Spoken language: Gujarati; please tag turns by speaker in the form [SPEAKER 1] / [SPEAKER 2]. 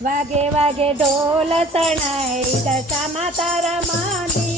[SPEAKER 1] વાગે વાગે ઢોલ શણાય દશામાં તારા મંદિર